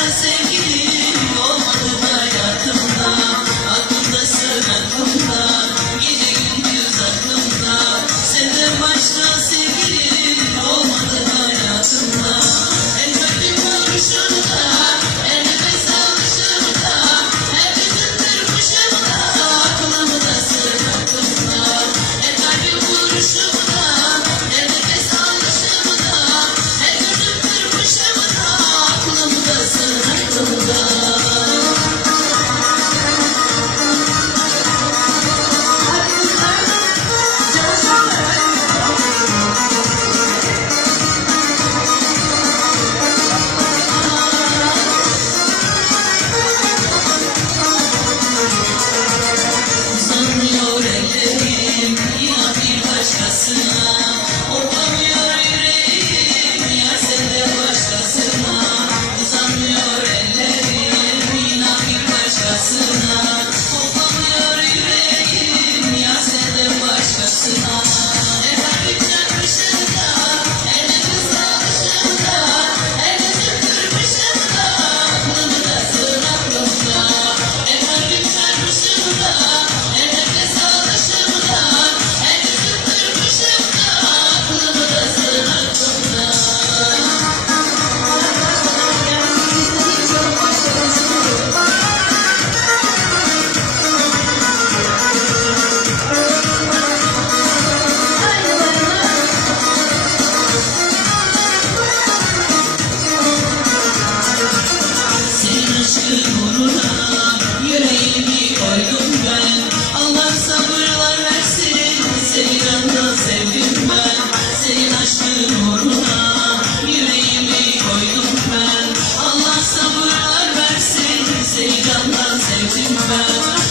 dancing. sevdim ben.